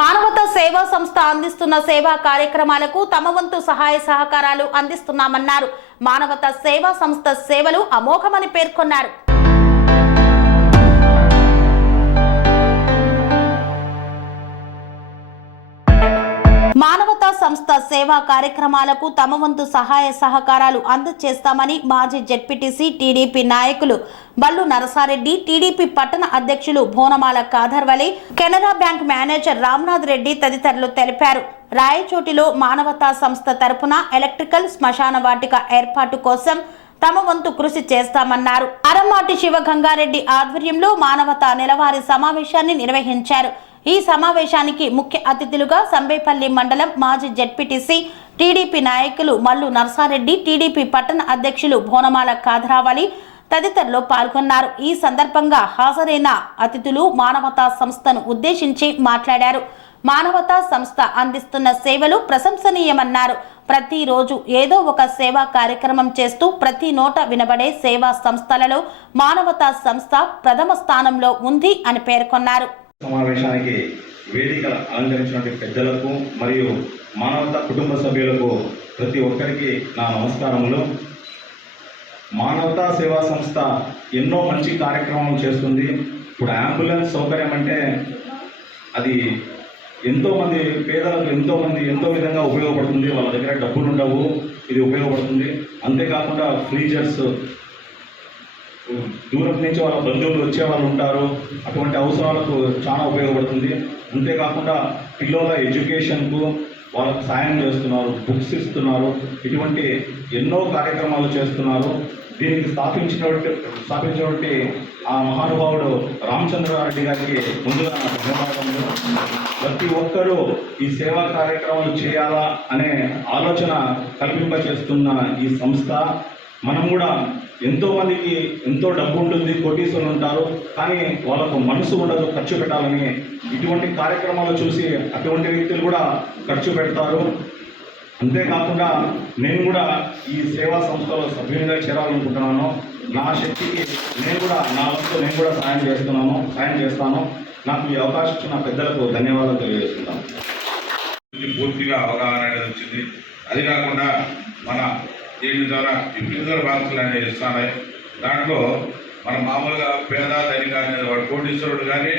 మానవతా సేవా సంస్థ అందిస్తున్న సేవా కార్యక్రమాలకు తమ వంతు సహాయ సహకారాలు అందిస్తున్నామన్నారు. మానవతా సేవా సంస్థ సేవలు అమోఘమని పేర్కొన్నారు. మానవత సంస్థ సేవా కార్యక్రమాలకు తమ వంతు సహాయ సహకారాలు అందజేస్తామని మాజీ జెడ్పీటీసీ టీడీపీ నాయకులు బల్లు నరసారెడ్డి టీడీపీ పట్టణ అధ్యక్షులు భోనమాల కాధర్వలి కెనరా బ్యాంక్ మేనేజర్ రామ్నాథ్ రెడ్డి తదితరులు తెలిపారు. రాయచోటిలో మానవతా సంస్థ తరపున ఎలక్ట్రికల్ శ్మశాన వాటిక ఏర్పాటు కోసం తమ వంతు కృషి చేస్తామన్నారు. అరమాటి శివగంగారెడ్డి ఆధ్వర్యంలో మానవతా నెలవారీ సమావేశాన్ని నిర్వహించారు. ఈ సమావేశానికి ముఖ్య అతిథులుగా సంబేపల్లి మండలం మాజీ జెడ్పీటీసీ టీడీపీ నాయకులు మల్లు నర్సారెడ్డి టీడీపీ పట్టణ అధ్యక్షులు భోనమాల కాదరావలి తదితరులు పాల్గొన్నారు. ఈ సందర్భంగా హాజరైన అతిథులు మానవతా సంస్థను ఉద్దేశించి మాట్లాడారు. మానవతా సంస్థ అందిస్తున్న సేవలు ప్రశంసనీయమన్నారు. ప్రతిరోజు ఏదో ఒక సేవా కార్యక్రమం చేస్తూ ప్రతి నోట వినబడే సేవా సంస్థలలో మానవతా సంస్థ ప్రథమ స్థానంలో ఉంది అని పేర్కొన్నారు. సమావేశానికి వేదిక అలంకరించినటువంటి పెద్దలకు మరియు మానవత కుటుంబ సభ్యులకు ప్రతి ఒక్కరికి నా నమస్కారములు. మానవతా సేవా సంస్థ ఎన్నో మంచి కార్యక్రమాలు చేస్తుంది. ఇప్పుడు అంబులెన్స్ సౌకర్యం అంటే అది ఎంతోమంది పేదలకు ఎంతోమంది ఎంతో విధంగా ఉపయోగపడుతుంది. వాళ్ళ దగ్గర డబ్బులు ఉండవు ఇది ఉపయోగపడుతుంది. అంతేకాకుండా ఫ్రీజర్స్ దూరం నుంచి వాళ్ళ బంధువులు వచ్చే వాళ్ళు ఉంటారు. అటువంటి అవసరాలకు చాలా ఉపయోగపడుతుంది. అంతేకాకుండా పిల్లల ఎడ్యుకేషన్కు వాళ్ళకు సాయం చేస్తున్నారు బుక్స్ ఇస్తున్నారు. ఇటువంటి ఎన్నో కార్యక్రమాలు చేస్తున్నారు. దీనికి స్థాపించినటువంటి స్థాపించినటువంటి ఆ మహానుభావుడు రామచంద్రారెడ్డి గారికి ముందుగా ధన్యవాదములు. ప్రతి ఒక్కరూ ఈ సేవా కార్యక్రమాలు చేయాలా అనే ఆలోచన కల్పింపచేస్తున్న ఈ సంస్థ. మనం కూడా ఎంతో మందికి ఎంతో డబ్బు ఉంటుంది కోటీసులు ఉంటారు కానీ వాళ్ళకు మనసు ఉండదు ఖర్చు పెట్టాలని. ఇటువంటి కార్యక్రమాలు చూసి అటువంటి వ్యక్తులు కూడా ఖర్చు పెడతారు. అంతేకాకుండా నేను కూడా ఈ సేవా సంస్థలో సభ్యునిగా చేరాలనుకుంటున్నాను. నా శక్తికి నేను కూడా నా వంతు నేను కూడా సాయం చేస్తున్నాను సాయం చేస్తాను. నాకు ఈ అవకాశం ఇచ్చిన పెద్దలకు ధన్యవాదాలు తెలియజేస్తున్నాను. పూర్తిగా అవగాహన అనేది వచ్చింది. అది కాకుండా మన దీని ద్వారా ఈ ఫ్యూచర్ బాక్సులు అనేవి ఇస్తున్నాయి దాంట్లో మన మామూలుగా పేద ధనిక అనేది వాడు కోటీశ్వరుడు కానీ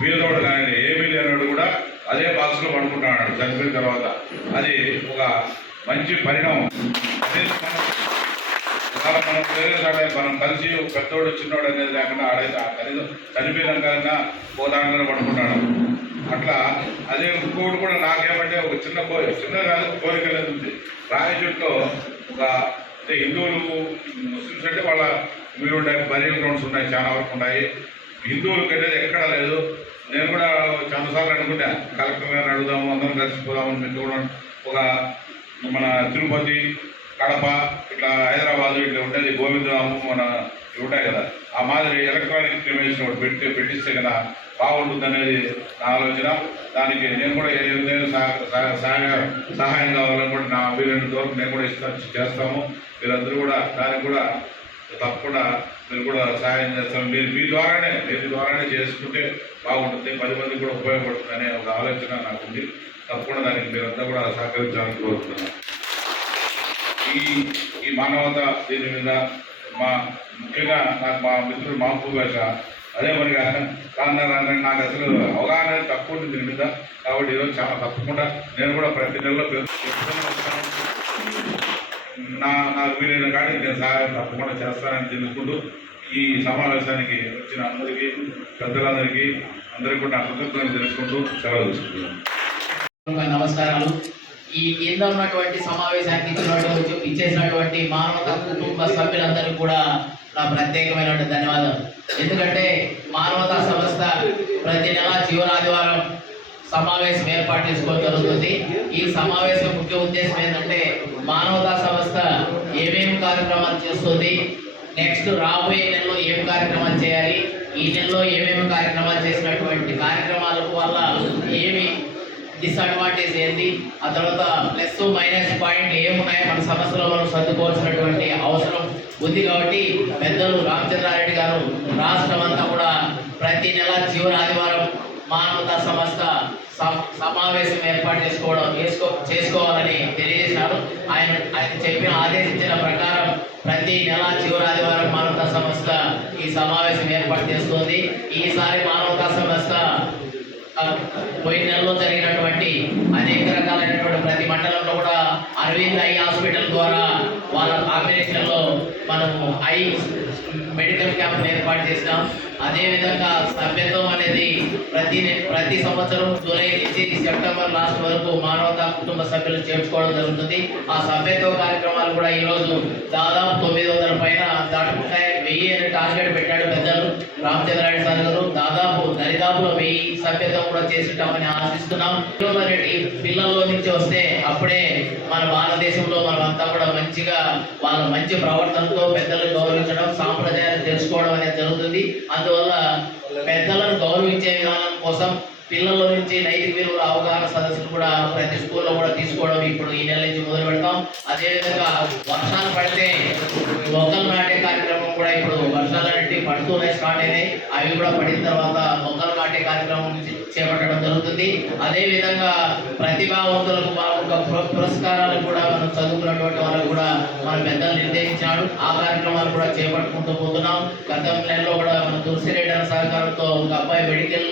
పేదోడు కానీ ఏమీ లేనోడు కూడా అదే బాక్స్లో పడుకుంటున్నాడు చనిపోయిన తర్వాత. అది ఒక మంచి పరిణామం. మనం పేరే మనం వేరే మనం కలిసి ఒక పెద్దోడు చిన్నోడు అనేది లేకుండా ఆడైతే కనీసం చనిపోయినాకైనా ఓ దాంట్లో పడుకుంటాడు. అట్లా అదే ఇంకోటి కూడా నాకేమంటే ఒక చిన్న కోరిక చిన్న కాదు కోరిక లేదు ఉంది. అంటే హిందువులు ముస్లిమ్స్ అంటే వాళ్ళ మీరు ఉండే బరీ గ్రౌండ్స్ ఉన్నాయి చాలా వరకు ఉన్నాయి హిందువులకి అనేది ఎక్కడా లేదు. నేను కూడా చాలాసార్లు అనుకుంటా కలెక్టర్ గారిని అడుగుదాము అందరం కలిసిపోదాము మీకు కూడా ఒక మన తిరుపతి కడప ఇట్లా హైదరాబాద్ ఇట్లా ఉంటుంది గోవిందరాము మన ఉంటాయి కదా ఆ మాదిరి ఎలక్ట్రానిక్ క్రిమినేషన్ ఒకటి పెట్టి పెట్టిస్తే కదా బాగుంటుంది అనేది నా ఆలోచన. దానికి నేను కూడా ఏదైనా సహ- సహ- సహాయం కావాలని కూడా నా వీలైనంత వరకు నేను కూడా ఇస్తాను చేస్తాము. మీరందరూ కూడా దానికి కూడా తప్పకుండా మీరు కూడా సహాయం చేస్తాం మీరు మీ ద్వారానే మీరు ద్వారానే చేసుకుంటే బాగుంటుంది. పది మందికి కూడా ఉపయోగపడుతుంది అనే ఒక ఆలోచన నాకు ఉంది తప్పకుండా దానికి మీరంతా కూడా సహకరించాలని కోరుతున్నాను ఈ ఈ మానవత దీని మీద మా ముఖ్యంగా నాకు మా మిత్రుడు మాపు గారు అదే మరిగా కారణాలు నాకు అసలు అవగాహన తక్కువ ఉంది దీని మీద. కాబట్టి ఈరోజు చాలా తప్పకుండా నేను కూడా ప్రతి నెలలో నా నాకు వీలైన కానీ నేను సహాయం తప్పకుండా చేస్తానని తెలుసుకుంటూ ఈ సమావేశానికి వచ్చిన అందరికీ పెద్దలందరికీ అందరికీ కూడా నా కృతజ్ఞతలు తెలుసుకుంటూ సెలవు తీసుకుంటున్నాను. నమస్కారాలు. ఈ కింద ఉన్నటువంటి సమావేశానికి ఇచ్చినటువంటి ఇచ్చేసినటువంటి మానవత కుటుంబ సభ్యులందరికీ కూడా నా ప్రత్యేకమైనటువంటి ధన్యవాదాలు. ఎందుకంటే మానవతా సంస్థ ప్రతి నెల జీవనాదివారం సమావేశం ఏర్పాటు చేసుకోవడం జరుగుతుంది. ఈ సమావేశం ముఖ్య ఉద్దేశం ఏంటంటే మానవతా సంస్థ ఏమేమి కార్యక్రమాలు చేస్తుంది నెక్స్ట్ రాబోయే నెలలో ఏం కార్యక్రమాలు చేయాలి ఈ నెలలో ఏమేమి కార్యక్రమాలు చేసినటువంటి కార్యక్రమాల వల్ల ఏమి డిసడ్వాంటేజ్ ఏంటి? ఆ తర్వాత ప్లస్ మైనస్ పాయింట్లు ఏమున్నాయో? మన సమస్యలో మనం సర్దుకోవాల్సినటువంటి అవసరం ఉంది కాబట్టి పెద్దలు రామచంద్రారెడ్డి గారు రాష్ట్రం అంతా కూడా ప్రతి నెల చివరి ఆదివారం మానవతా సంస్థ సమావేశం ఏర్పాటు చేసుకోవడం చేసుకో చేసుకోవాలని తెలియజేశారు. ఆయన ఆయన చెప్పిన ఆదేశించిన ప్రకారం ప్రతి నెల చివరి ఆదివారం మానవతా సంస్థ ఈ సమావేశం ఏర్పాటు చేస్తుంది. ఈసారి మానవతా సంస్థ పోయిన నెలలో జరిగినటువంటి అనేక రకాలైనటువంటి ప్రతి మండలంలో కూడా అరవింద్ ఐ హాస్పిటల్ ద్వారా వాళ్ళ కాంబినేషన్లో మనము ఐ మెడికల్ క్యాంప్ ఏర్పాటు చేసినాం. అదేవిధంగా సభ్యత్వం అనేది ప్రతి నె- ప్రతి సంవత్సరం జూలై నుంచి సెప్టెంబర్ లాస్ట్ వరకు మానవతా కుటుంబ సభ్యులు చేర్చుకోవడం జరుగుతుంది. ఆ సభ్యత్వ కార్యక్రమాలు కూడా ఈరోజు దాదాపు తొమ్మిది వందల పైన దాటుకుంటాయి వెయ్యి అనే టార్గెట్ పెట్టాడు పెద్దలు. రామచంద్రారెడ్డి సార్ గారు దాదాపు దరిదాపులో వెయ్యి సభ్యత్వం కూడా చేస్తుంటామని ఆశిస్తున్నాం. పిల్లలు పిల్లల్లో నుంచి వస్తే అప్పుడే మన భారతదేశంలో మనం అంతా కూడా మంచిగా వాళ్ళ మంచి ప్రవర్తనతో పెద్దలను గౌరవించడం సాంప్రదాయాలు తెలుసుకోవడం అనేది జరుగుతుంది. అందువల్ల పెద్దలను గౌరవించే విధానం కోసం పిల్లల నుంచి నైతిక విలువల అవగాహన సదస్సులు కూడా ప్రతి స్కూల్లో కూడా తీసుకోవడం ఇప్పుడు ఈ నెల నుంచి మొదలు పెడతాం అదేవిధంగా వర్షాలు పడితే మొక్కలు నాటే కార్యక్రమం కూడా ఇప్పుడు వర్షాలు అనేవి పడుతూనే స్టార్ట్ అయినాయి. అవి కూడా పడిన తర్వాత మొక్కలు నాటే కార్యక్రమం చేపట్టడం జరుగుతుంది. అదే విధంగా ప్రతిభావంతులకు మనం పురస్కారాలు కూడా మనం చదువుకున్నటువంటి వాళ్ళకు కూడా మన పెద్దలు నిర్దేశించాడు ఆ కార్యక్రమాలు కూడా చేపట్టుకుంటూ పోతున్నాం. గతంలో కూడా మనం తులసిరెడ్డి సహకారంతో ఒక అబ్బాయి మెడికల్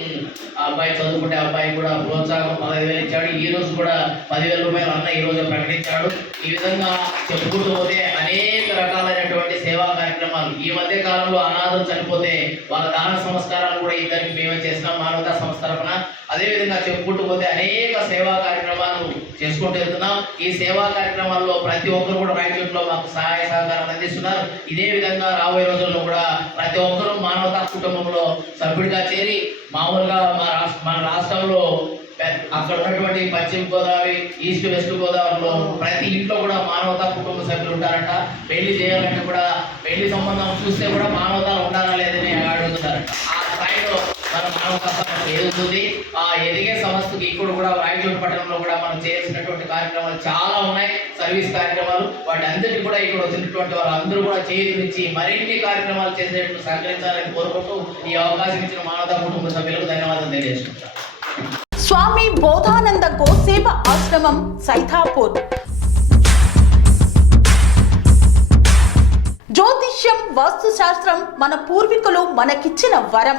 ఆ అబ్బాయి చదువుకుంటే అబ్బాయి కూడా ప్రోత్సాహం పదహైదు వేలు ఇచ్చాడు. ఈ రోజు కూడా పదివేల రూపాయలు అన్న ఈ రోజు ప్రకటించాడు. ఈ విధంగా చెప్పుకుంటూ పోతే అనేక రకాలైనటువంటి సేవా కార్యక్రమాలు. ఈ మధ్య కాలంలో అనాథం చనిపోతే వాళ్ళ దాన సంస్కారాలు కూడా ఇద్దరికి మేమే చేసిన మానవతా సంస్థ తరఫున. అదేవిధంగా చెప్పుకుంటూ పోతే అనేక సేవా కార్యక్రమాలు చేసుకుంటూ వెళ్తున్నాం. ఈ సేవా కార్యక్రమాల్లో ప్రతి ఒక్కరు కూడా రాయచోట్లో మాకు సహాయ సహకారం అందిస్తున్నారు. ఇదే విధంగా రాబోయే రోజుల్లో కూడా ప్రతి ఒక్కరూ మానవతా కుటుంబంలో సభ్యుడిగా చేరి మామూలుగా మా రాష్ట్ర మన రాష్ట్రంలో అక్కడ ఉన్నటువంటి పశ్చిమ గోదావరి ఈస్ట్ వెస్ట్ గోదావరిలో ప్రతి ఇంట్లో కూడా మానవతా కుటుంబ సభ్యులు ఉంటారంట. పెళ్ళి చేయాలంటే కూడా పెళ్ళి సంబంధం చూస్తే కూడా మానవత ఉండాలా లేదని అడుగుతున్నారంట మన మానవతా సంస్థ ఎదుగుతుంది ఆ ఎదిగే సంస్థకి ఇప్పుడు కూడా రాయచోటి పట్టణంలో కూడా మనం చేసినటువంటి కార్యక్రమాలు చాలా ఉన్నాయి. సర్వీస్ కార్యక్రమాలు వాటి అందరికీ కూడా ఇక్కడ వచ్చినటువంటి వాళ్ళందరూ కూడా చేయించి మరిన్ని కార్యక్రమాలు చేసేటట్టు సహకరించాలని కోరుకుంటూ ఈ అవకాశం ఇచ్చిన మానవతా కుటుంబ సభ్యులకు ధన్యవాదాలు తెలియజేసుకుంటాను స్వామి బోధానంద గోసేవ ఆశ్రమం సైథాపూర్ జ్యోతిష్యం వాస్తుశాస్త్రం మన పూర్వీకులు మనకిచ్చిన వరం.